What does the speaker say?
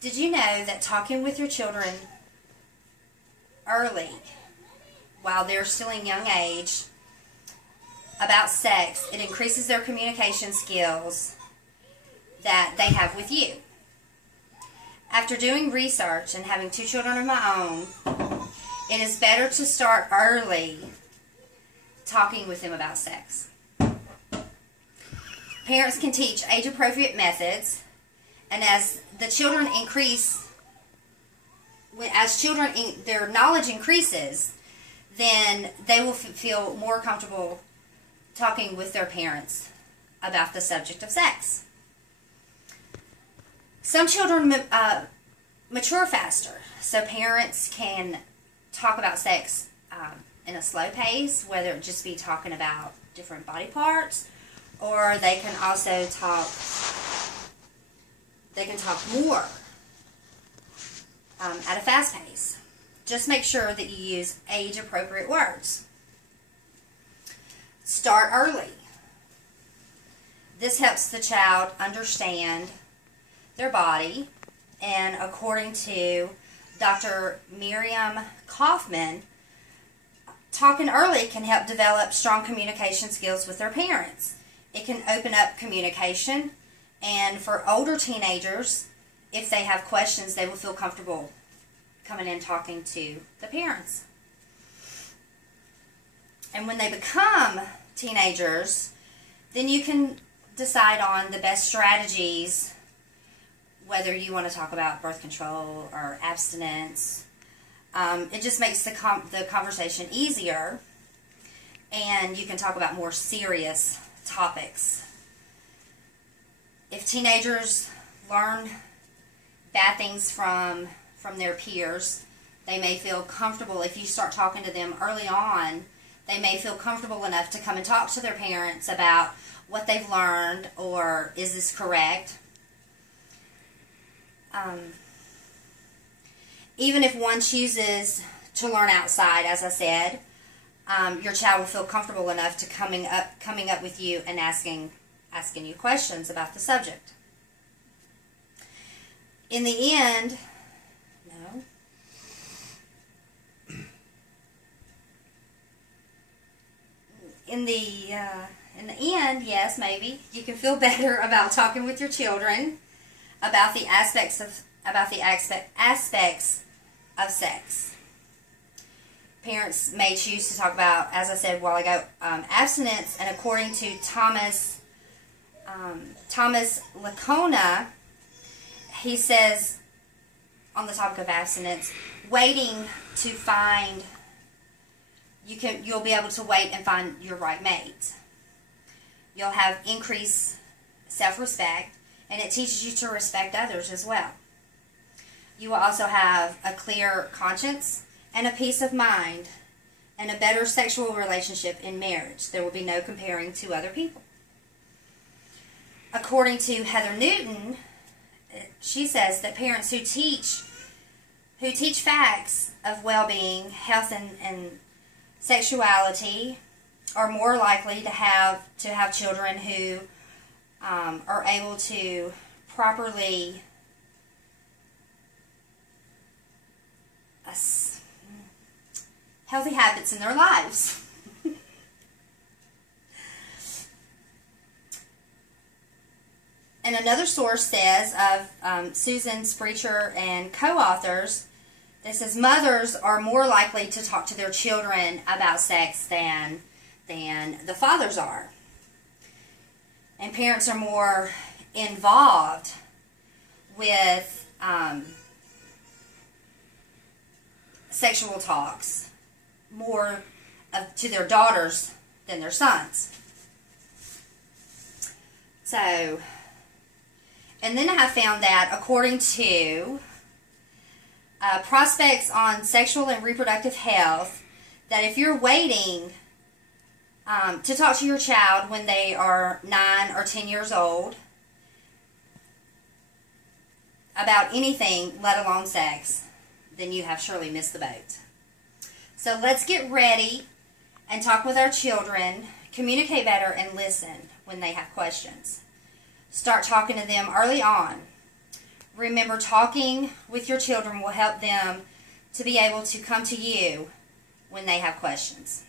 Did you know that talking with your children early, while they're still in young age, about sex, it increases their communication skills that they have with you? After doing research and having 2 children of my own, it is better to start early talking with them about sex. Parents can teach age-appropriate methods, and as the children increase, their knowledge increases, then they will feel more comfortable talking with their parents about the subject of sex. Some children mature faster, so parents can talk about sex in a slow pace, whether it just be talking about different body parts, or they can also talk more at a fast pace. Just make sure that you use age-appropriate words. Start early. This helps the child understand their body, and according to Dr. Miriam Kaufman, talking early can help develop strong communication skills with their parents. It can open up communication, and for older teenagers, if they have questions, they will feel comfortable coming in talking to the parents. And when they become teenagers, then you can decide on the best strategies, whether you want to talk about birth control or abstinence. It just makes the conversation easier, and you can talk about more serious topics. If teenagers learn bad things from their peers, they may feel comfortable. If you start talking to them early on, they may feel comfortable enough to come and talk to their parents about what they've learned, or is this correct? Even if one chooses to learn outside, as I said, your child will feel comfortable enough to coming up with you and asking you questions about the subject. In the end, yes, maybe you can feel better about talking with your children about the aspects of sex. Parents may choose to talk about, as I said a while ago, abstinence, and according to Thomas Lacona, he says on the topic of abstinence, waiting to find, you'll be able to wait and find your right mate. You'll have increased self-respect, and it teaches you to respect others as well. You will also have a clear conscience and a peace of mind and a better sexual relationship in marriage. There will be no comparing to other people. According to Heather Newton, she says that parents who teach facts of well-being, health, and sexuality are more likely to have children who are able to properly healthy habits in their lives. And another source says of Susan Sprecher and co-authors, that says mothers are more likely to talk to their children about sex than the fathers are. And parents are more involved with sexual talks, more to their daughters than their sons. So, and then I have found that according to Prospects on Sexual and Reproductive Health, that if you're waiting to talk to your child when they are 9 or 10 years old about anything, let alone sex, then you have surely missed the boat. So let's get ready and talk with our children, communicate better, and listen when they have questions. Start talking to them early on. remember, talking with your children will help them to be able to come to you when they have questions.